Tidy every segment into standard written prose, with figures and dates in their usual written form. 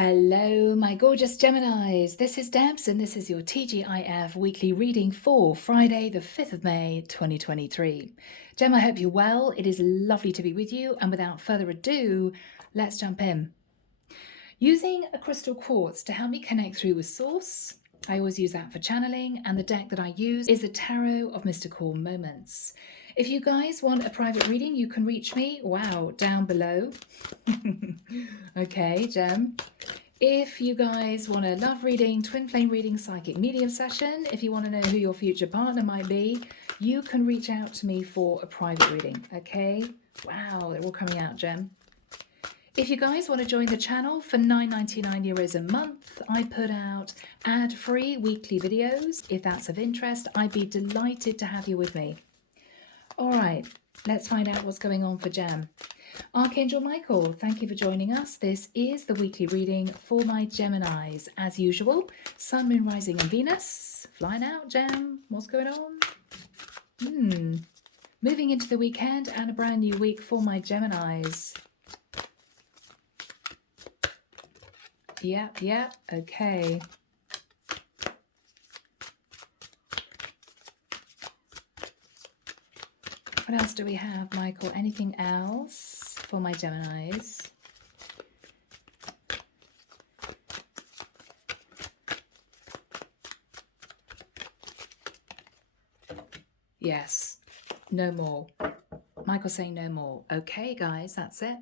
Hello, my gorgeous Geminis. This is Debs, and this is your T.G.I.F weekly reading for Friday, the 5th of May, 2023. Gem, I hope you're well. It is lovely to be with you, and without further ado, let's jump in. Using a crystal quartz to help me connect through with Source, I always use that for channeling, and the deck that I use is the Tarot of Mystical Moments. If you guys want a private reading, you can reach me, down below. Okay, Gem. If you guys want a love reading, twin flame reading, psychic medium session, if you want to know who your future partner might be, you can reach out to me for a private reading, okay? Wow, they're all coming out, Gem. If you guys want to join the channel for €9.99 a month, I put out ad-free weekly videos. If that's of interest, I'd be delighted to have you with me. All right, let's find out what's going on for Gem. Archangel Michael, thank you for joining us. This is the weekly reading for my Geminis. As usual, Sun, Moon, Rising and Venus. Flying out, Gem. What's going on? Moving into the weekend and a brand new week for my Geminis. Yep, okay. What else do we have, Michael? Anything else for my Geminis? Yes, no more. Michael's saying no more. Okay, guys, that's it.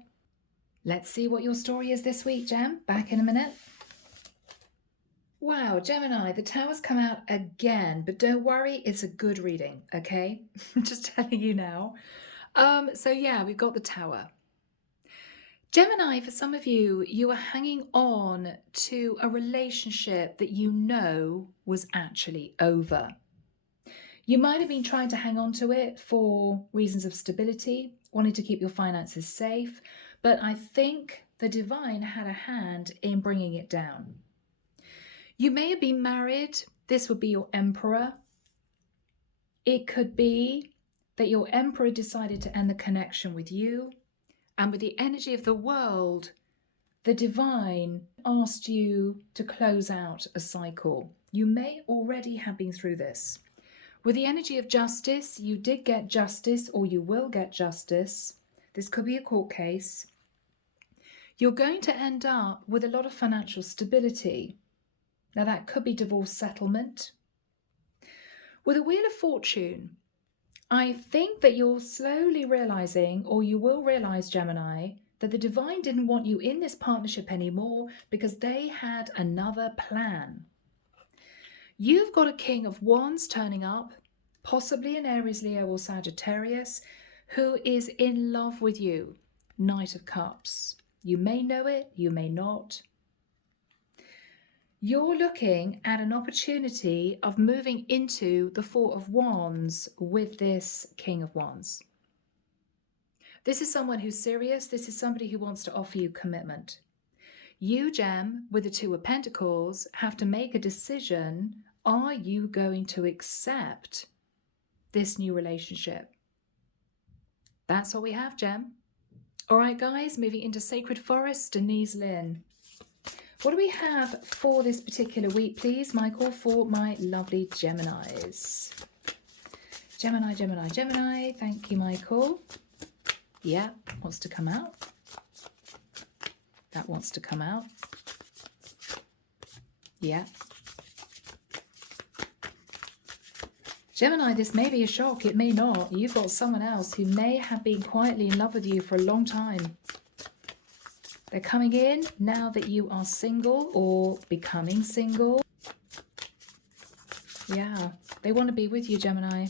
Let's see what your story is this week, Gem. Back in a minute. Wow, Gemini, the Tower's come out again, but don't worry, it's a good reading, okay? Just telling you now. So yeah, we've got the Tower. Gemini, for some of you, you are hanging on to a relationship that you know was actually over. You might have been trying to hang on to it for reasons of stability, wanting to keep your finances safe, but I think the divine had a hand in bringing it down. You may have been married. This would be your emperor. It could be that your emperor decided to end the connection with you, and with the energy of the world, the divine asked you to close out a cycle. You may already have been through this. With the energy of justice, you did get justice, or you will get justice. This could be a court case. You're going to end up with a lot of financial stability. Now that could be divorce settlement. With a Wheel of Fortune, I think that you're slowly realizing, or you will realize, Gemini, that the divine didn't want you in this partnership anymore because they had another plan. You've got a King of Wands turning up, possibly an Aries, Leo or Sagittarius, who is in love with you. Knight of Cups. You may know it, you may not. You're looking at an opportunity of moving into the Four of Wands with this King of Wands. This is someone who's serious. This is somebody who wants to offer you commitment. You, Gem, with the Two of Pentacles, have to make a decision. Are you going to accept this new relationship? That's what we have, Gem. All right, guys, moving into Sacred Forest, Denise, Linn. What do we have for this particular week, please, Michael, for my lovely Geminis? Gemini. Thank you, Michael. Yeah, wants to come out. That wants to come out. Yeah. Gemini, this may be a shock. It may not. You've got someone else who may have been quietly in love with you for a long time. They're coming in now that you are single or becoming single. Yeah, they want to be with you, Gemini.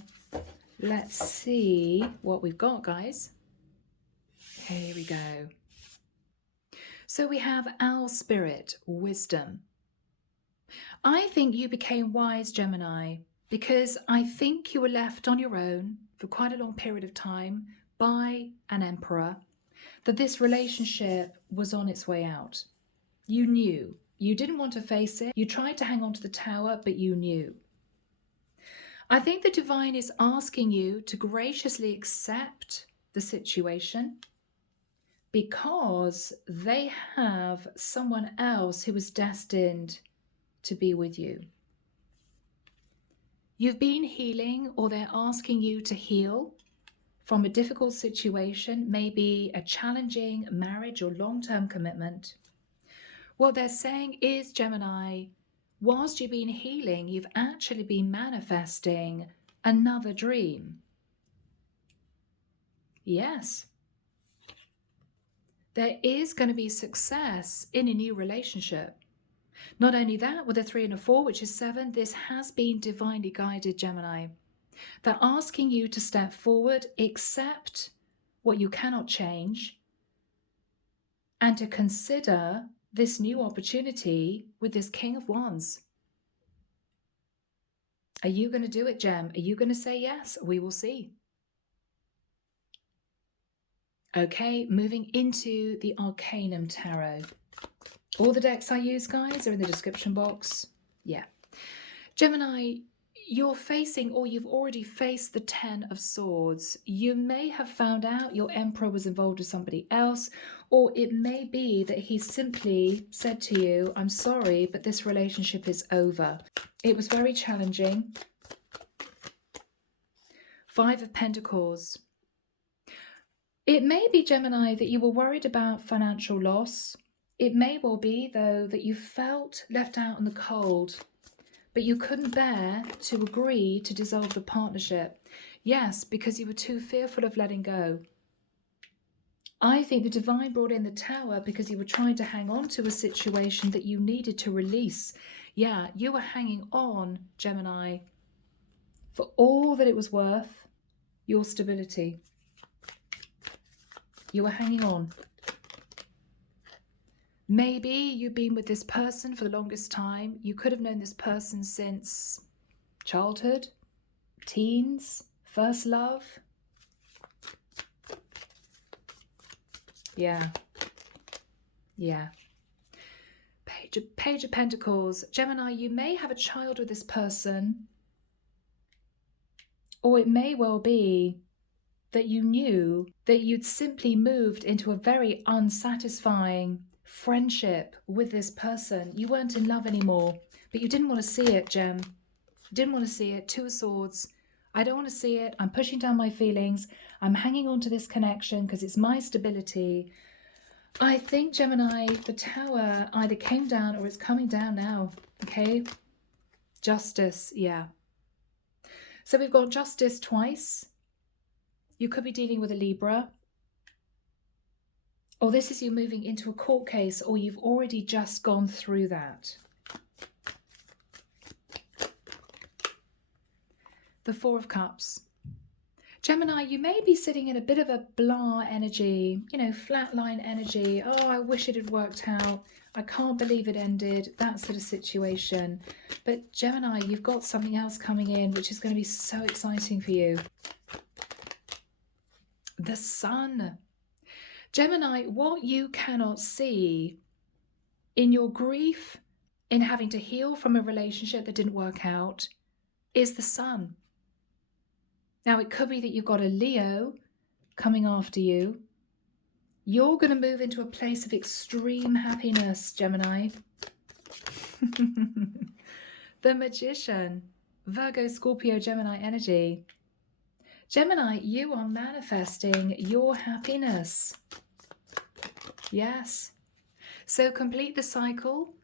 Let's see what we've got, guys. Here we go. So we have Owl Spirit, Wisdom. I think you became wise, Gemini, because I think you were left on your own for quite a long period of time by an emperor, that this relationship was on its way out. You knew. You didn't want to face it. You tried to hang on to the tower, but you knew. I think the divine is asking you to graciously accept the situation, because they have someone else who is destined to be with you. You've been healing, or they're asking you to heal from a difficult situation, maybe a challenging marriage or long-term commitment. What they're saying is, Gemini, whilst you've been healing, you've actually been manifesting another dream. Yes. There is going to be success in a new relationship. Not only that, with a 3 and a 4, which is 7, this has been divinely guided, Gemini. They're asking you to step forward, accept what you cannot change, and to consider this new opportunity with this King of Wands. Are you going to do it, Gem? Are you going to say yes? We will see. Okay, moving into the Arcanum Tarot. All the decks I use, guys, are in the description box. Yeah. Gemini, you're facing, or you've already faced, the 10 of Swords. You may have found out your Emperor was involved with somebody else, or it may be that he simply said to you, I'm sorry, but this relationship is over. It was very challenging. 5 of Pentacles. It may be, Gemini, that you were worried about financial loss. It may well be, though, that you felt left out in the cold, but you couldn't bear to agree to dissolve the partnership. Yes, because you were too fearful of letting go. I think the Divine brought in the Tower because you were trying to hang on to a situation that you needed to release. Yeah, you were hanging on, Gemini, for all that it was worth, your stability. You were hanging on. Maybe you've been with this person for the longest time. You could have known this person since childhood, teens, first love. Yeah. Yeah. Page of Pentacles. Gemini, you may have a child with this person, or it may well be that you knew that you'd simply moved into a very unsatisfying friendship with this person. You weren't in love anymore, but you didn't want to see it, Gem. Didn't want to see it. 2 of Swords. I don't want to see it. I'm pushing down my feelings. I'm hanging on to this connection because it's my stability. I think, Gemini, the Tower either came down or it's coming down now. Okay? Justice, yeah. So we've got Justice twice. You could be dealing with a Libra. Or this is you moving into a court case, or you've already just gone through that. The 4 of Cups. Gemini, you may be sitting in a bit of a blah energy, you know, flatline energy. Oh, I wish it had worked out. I can't believe it ended. That sort of situation. But Gemini, you've got something else coming in, which is going to be so exciting for you. The Sun. Gemini, what you cannot see in your grief, in having to heal from a relationship that didn't work out, is the Sun. Now, it could be that you've got a Leo coming after you. You're going to move into a place of extreme happiness, Gemini. The Magician. Virgo, Scorpio, Gemini energy. Gemini, you are manifesting your happiness. Yes. So complete the cycle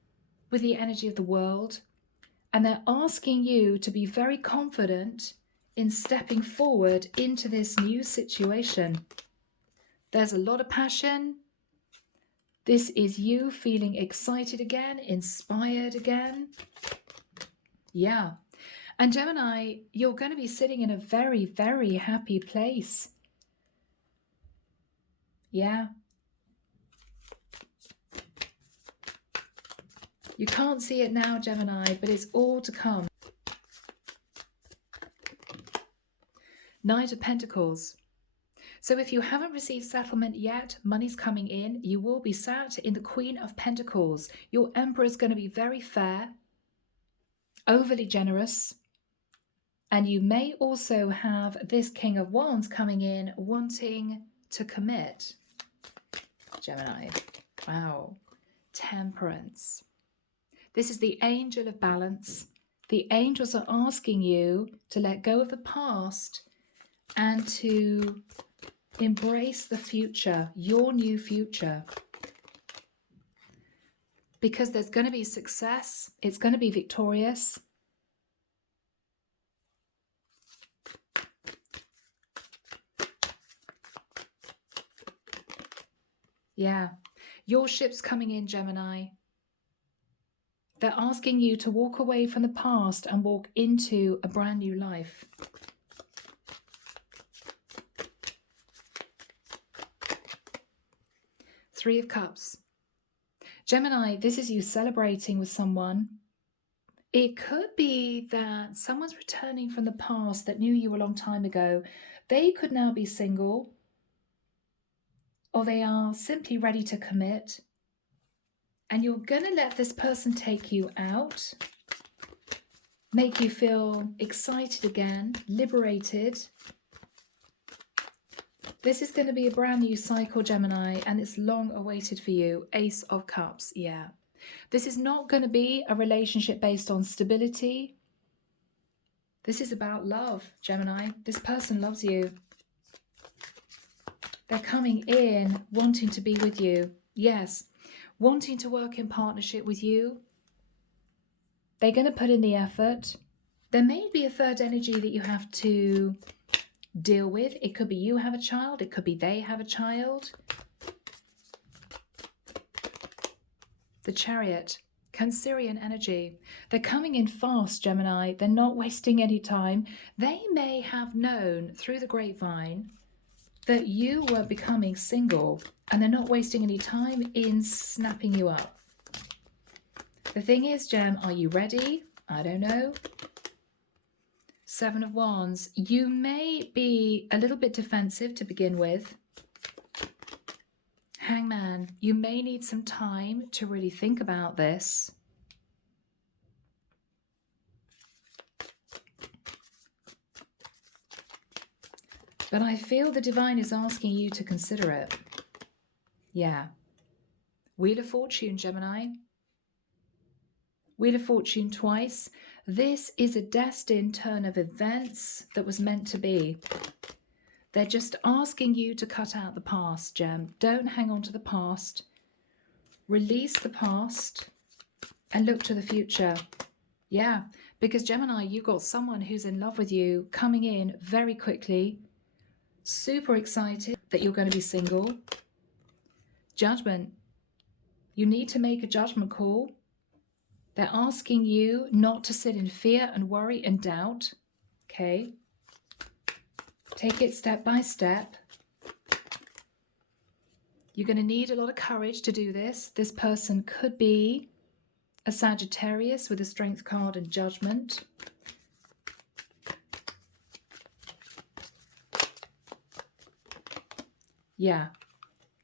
with the energy of the world, and they're asking you to be very confident in stepping forward into this new situation. There's a lot of passion. This is you feeling excited again, inspired again. Yeah. And Gemini, you're going to be sitting in a very, very happy place. Yeah. You can't see it now, Gemini, but it's all to come. Knight of Pentacles. So if you haven't received settlement yet, money's coming in. You will be sat in the Queen of Pentacles. Your Emperor is going to be very fair, overly generous. And you may also have this King of Wands coming in wanting to commit. Gemini. Wow. Temperance. This is the angel of balance. The angels are asking you to let go of the past and to embrace the future, your new future. Because there's going to be success. It's going to be victorious. Yeah. Your ship's coming in, Gemini. They're asking you to walk away from the past and walk into a brand new life. Three of Cups. Gemini, this is you celebrating with someone. It could be that someone's returning from the past that knew you a long time ago. They could now be single, or they are simply ready to commit. And you're going to let this person take you out, make you feel excited again, liberated. This is going to be a brand new cycle, Gemini, and it's long awaited for you. Ace of Cups, yeah. This is not going to be a relationship based on stability. This is about love, Gemini. This person loves you. They're coming in wanting to be with you. Yes, wanting to work in partnership with you. They're going to put in the effort. There may be a third energy that you have to deal with. It could be you have a child. It could be they have a child. The Chariot, Cancerian energy. They're coming in fast, Gemini. They're not wasting any time. They may have known through the grapevine that you were becoming single, and they're not wasting any time in snapping you up. The thing is, Gem, are you ready? I don't know. Seven of Wands. You may be a little bit defensive to begin with. Hangman, you may need some time to really think about this. But I feel the divine is asking you to consider it. Yeah. Wheel of Fortune, Gemini. Wheel of Fortune twice. This is a destined turn of events that was meant to be. They're just asking you to cut out the past, Gem. Don't hang on to the past. Release the past and look to the future. Yeah, because Gemini, you've got someone who's in love with you coming in very quickly. Super excited that you're going to be single. Judgment. You need to make a judgment call. They're asking you not to sit in fear and worry and doubt. Okay. Take it step by step. You're going to need a lot of courage to do this. This person could be a Sagittarius with a Strength card and Judgment. Yeah.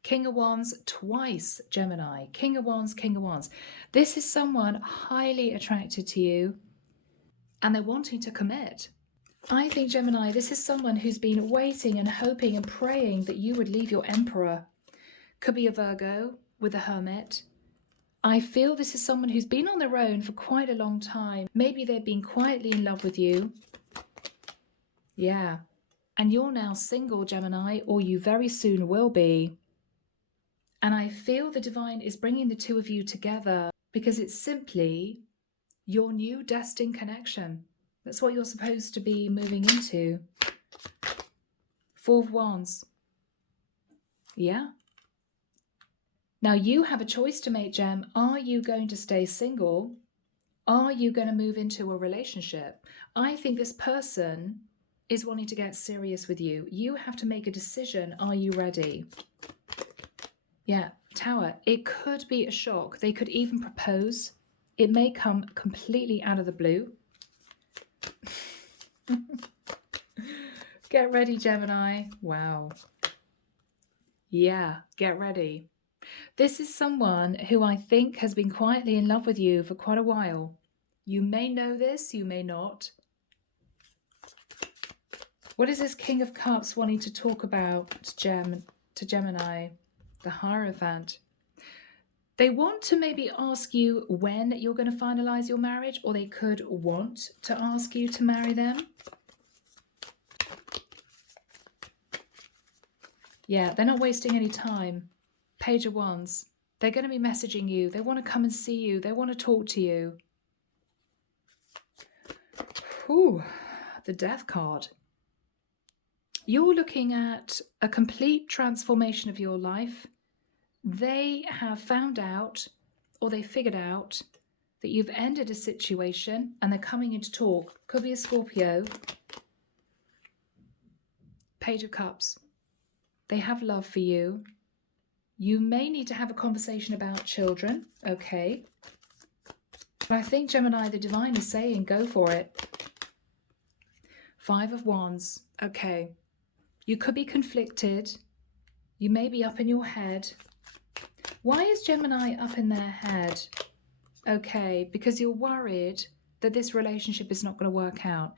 King of Wands twice, Gemini. King of Wands, King of Wands. This is someone highly attracted to you and they're wanting to commit. I think, Gemini, this is someone who's been waiting and hoping and praying that you would leave your Emperor. Could be a Virgo with a Hermit. I feel this is someone who's been on their own for quite a long time. Maybe they've been quietly in love with you. Yeah. And you're now single, Gemini, or you very soon will be. And I feel the divine is bringing the two of you together because it's simply your new destined connection. That's what you're supposed to be moving into. Four of Wands. Yeah. Now you have a choice to make, Gem. Are you going to stay single? Are you going to move into a relationship? I think this person is wanting to get serious with you. You have to make a decision. Are you ready? Yeah, Tower. It could be a shock. They could even propose. It may come completely out of the blue. Get ready, Gemini. Wow. Yeah, get ready. This is someone who I think has been quietly in love with you for quite a while. You may know this, you may not. What is this King of Cups wanting to talk about to Gemini? The the Hierophant. They want to maybe ask you when you're going to finalize your marriage, or they could want to ask you to marry them. Yeah, they're not wasting any time. Page of Wands. They're going to be messaging you. They want to come and see you. They want to talk to you. Ooh, the Death card. You're looking at a complete transformation of your life. They have found out, or they figured out, that you've ended a situation and they're coming in to talk. Could be a Scorpio. Page of Cups. They have love for you. You may need to have a conversation about children, okay? But I think, Gemini, the divine is saying, go for it. Five of Wands, okay. You could be conflicted. You may be up in your head. Why is Gemini up in their head? Okay, because you're worried that this relationship is not going to work out.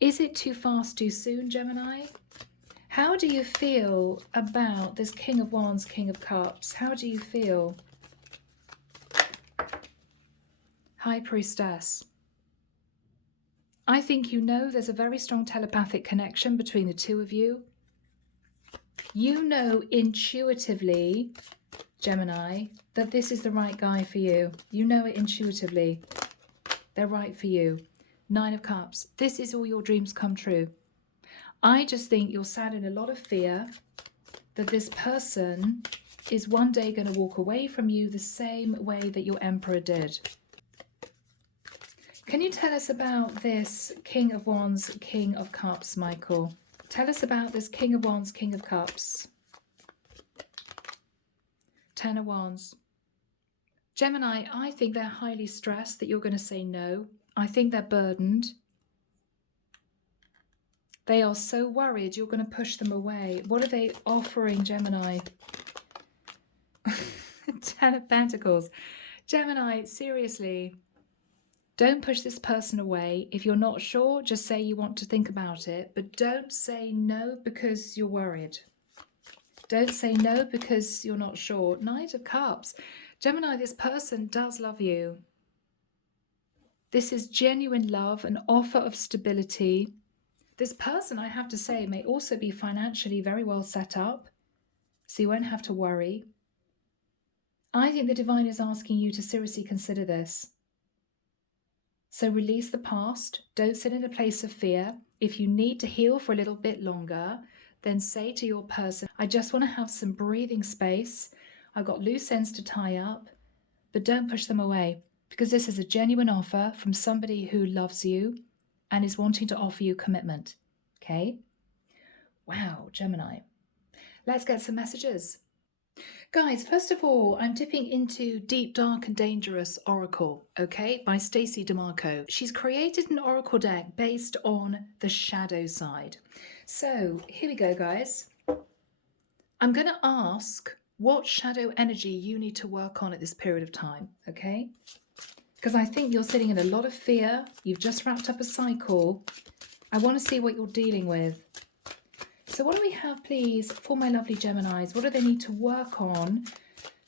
Is it too fast, too soon, Gemini? How do you feel about this King of Wands, King of Cups? How do you feel? High Priestess. I think you know there's a very strong telepathic connection between the two of you. You know intuitively, Gemini, that this is the right guy for you. You know it intuitively. They're right for you. Nine of Cups. This is all your dreams come true. I just think you're sad in a lot of fear that this person is one day going to walk away from you the same way that your Emperor did. Can you tell us about this King of Wands, King of Cups, Michael? Tell us about this King of Wands, King of Cups. Ten of Wands. Gemini, I think they're highly stressed that you're going to say no. I think they're burdened. They are so worried you're going to push them away. What are they offering, Gemini? Ten of Pentacles. Gemini, seriously, don't push this person away. If you're not sure, just say you want to think about it. But don't say no because you're worried. Don't say no because you're not sure. Knight of Cups. Gemini, this person does love you. This is genuine love, an offer of stability. This person, I have to say, may also be financially very well set up, so you won't have to worry. I think the divine is asking you to seriously consider this. So release the past. Don't sit in a place of fear. If you need to heal for a little bit longer, then say to your person, I just want to have some breathing space. I've got loose ends to tie up, but don't push them away, because this is a genuine offer from somebody who loves you and is wanting to offer you commitment. Okay? Wow, Gemini. Let's get some messages. Guys, first of all, I'm dipping into Deep, Dark and Dangerous Oracle, okay, by Stacey DeMarco. She's created an oracle deck based on the shadow side. So here we go, guys. I'm going to ask what shadow energy you need to work on at this period of time, okay? Because I think you're sitting in a lot of fear. You've just wrapped up a cycle. I want to see what you're dealing with. So what do we have, please, for my lovely Geminis? What do they need to work on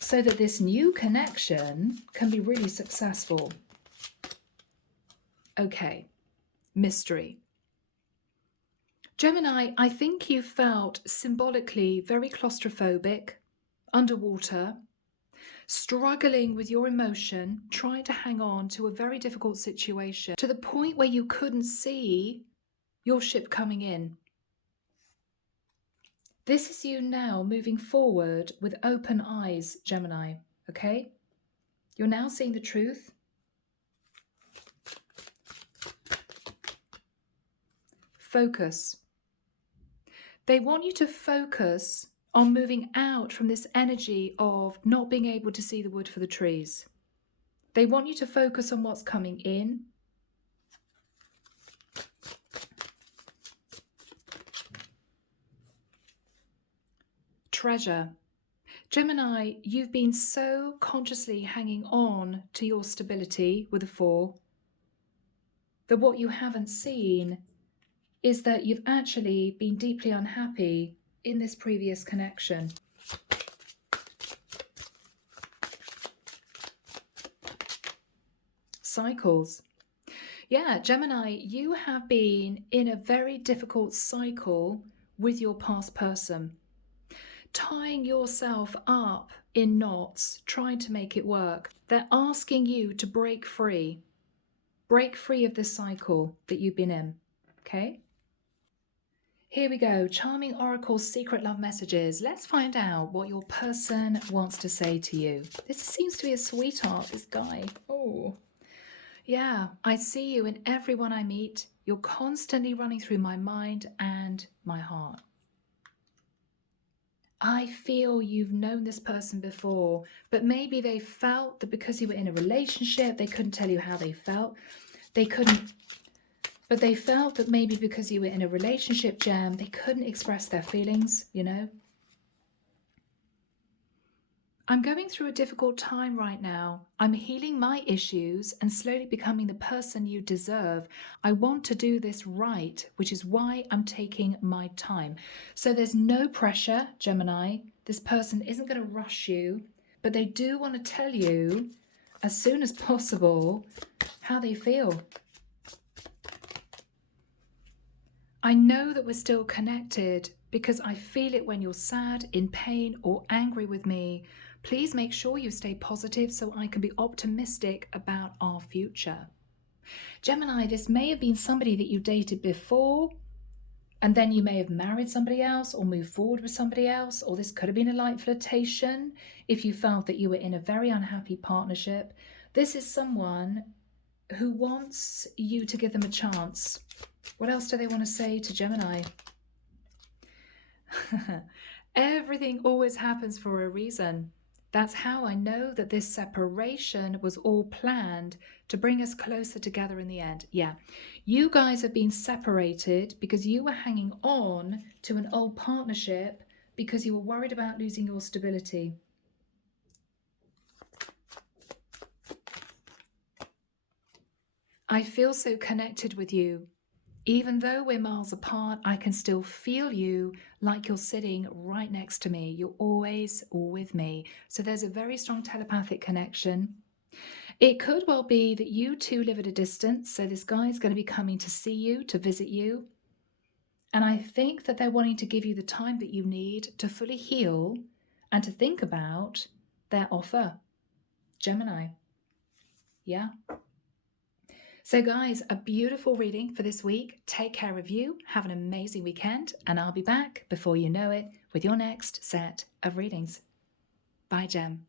so that this new connection can be really successful? Okay, mystery. Gemini, I think you felt symbolically very claustrophobic, underwater, struggling with your emotion, trying to hang on to a very difficult situation, to the point where you couldn't see your ship coming in. This is you now moving forward with open eyes, Gemini, okay? You're now seeing the truth. Focus. They want you to focus on moving out from this energy of not being able to see the wood for the trees. They want you to focus on what's coming in. Treasure. Gemini, you've been so consciously hanging on to your stability with a 4 that what you haven't seen is that you've actually been deeply unhappy in this previous connection. cycles. Yeah, Gemini, you have been in a very difficult cycle with your past person, tying yourself up in knots, trying to make it work. They're asking you to break free of this cycle that you've been in, okay? Here we go, Charming Oracle Secret Love Messages. Let's find out what your person wants to say to you. This seems to be a sweetheart, this guy. Oh, yeah, I see you in everyone I meet. You're constantly running through my mind and my heart. I feel you've known this person before, but maybe they felt that because you were in a relationship, they couldn't tell you how they felt. But they felt that maybe because you were in a relationship, Gem, they couldn't express their feelings, you know? I'm going through a difficult time right now. I'm healing my issues and slowly becoming the person you deserve. I want to do this right, which is why I'm taking my time. So there's no pressure, Gemini. This person isn't going to rush you, but they do want to tell you as soon as possible how they feel. I know that we're still connected because I feel it when you're sad, in pain, or angry with me. Please make sure you stay positive so I can be optimistic about our future. Gemini, this may have been somebody that you dated before, and then you may have married somebody else or moved forward with somebody else, or this could have been a light flirtation if you felt that you were in a very unhappy partnership. This is someone who wants you to give them a chance. What else do they want to say to Gemini? Everything always happens for a reason. That's how I know that this separation was all planned to bring us closer together in the end. Yeah, you guys have been separated because you were hanging on to an old partnership because you were worried about losing your stability. I feel so connected with you. Even though we're miles apart, I can still feel you like you're sitting right next to me. You're always with me. So there's a very strong telepathic connection. It could well be that you two live at a distance. So this guy is going to be coming to see you, to visit you. And I think that they're wanting to give you the time that you need to fully heal and to think about their offer. Gemini. Yeah. So guys, a beautiful reading for this week. Take care of you. Have an amazing weekend. And I'll be back before you know it with your next set of readings. Bye, Gem.